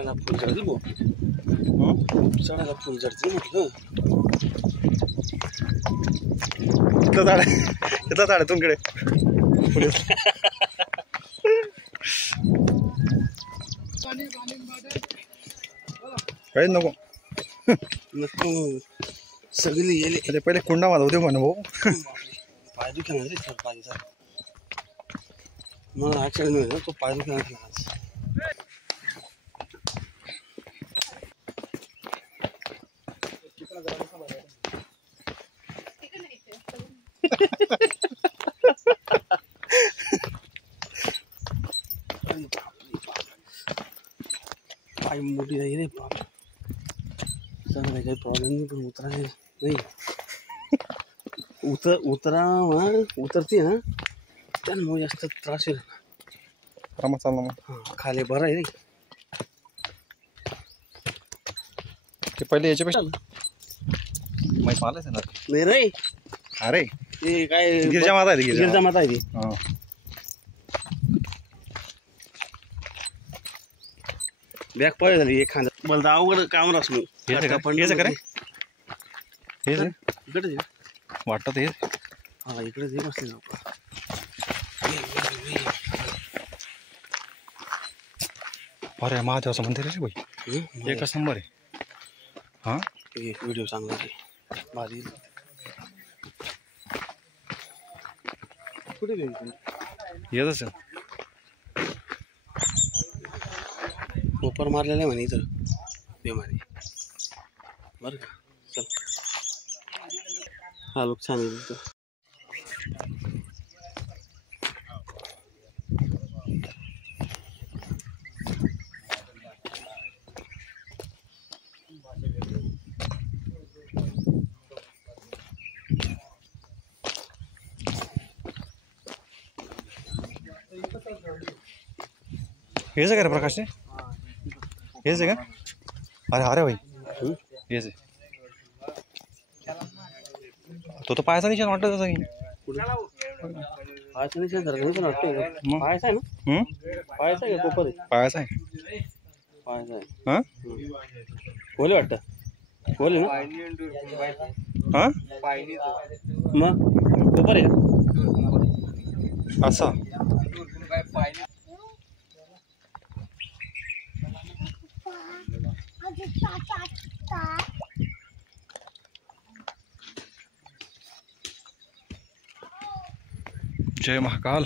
चढायला फुल चढतील भाऊ. चढायला फुल चढतील म्हटलं. इथलं झाड तुमकडे काही नको नको सगळी येले. पहिले कुंडा माझा होते म्हण भाऊ. पाय दुखणार रे सर पाणीचा. मला ऍक्सिडेंट नाही ना तो पाय दुखणार आज. पाय मोठी आहे रे बाप. चांगला काही प्रॉब्लेम नाही पण उतरा नाही. उतरते ना त्यामुळे जास्त त्रास येईल. चालला मग खाली बरं आहे रे. ते पहिले याच्यापेक्षा माहीत मालाच ना नाही रे. अरे ते काय गिरजा माता आहे. गिरजा माता आहे ती. बॅग पळ झाली एक खांदा. मला अवघड काम रास मग इकडे वाटत हे. हा इकडे जे बसले अरे महादेवाचं मंदिर आहे भाई. एकच नंबर आहे. हा एक व्हिडिओ चांगला आहे भारी. कुठे येतच कोपर मारलेला आहे म्हणे इथं बेमारी. बरं का चल. हा लोक छान आहे. हेच आहे का रे प्रकाश? हेच आहे का? अरे अरे भाई हेच आहे. तो पायाचा निशाण वाटत तसं की पायाचा निशाण धरला पण वाटतं. पायाचा आहे ना? पायाचा आहे का कोपर आहे? पायाचा आहे. पायाचा आहे. हां खोले वाटतं. खोले ना. हां मग कोपर आहे का असा? जय महाकाल.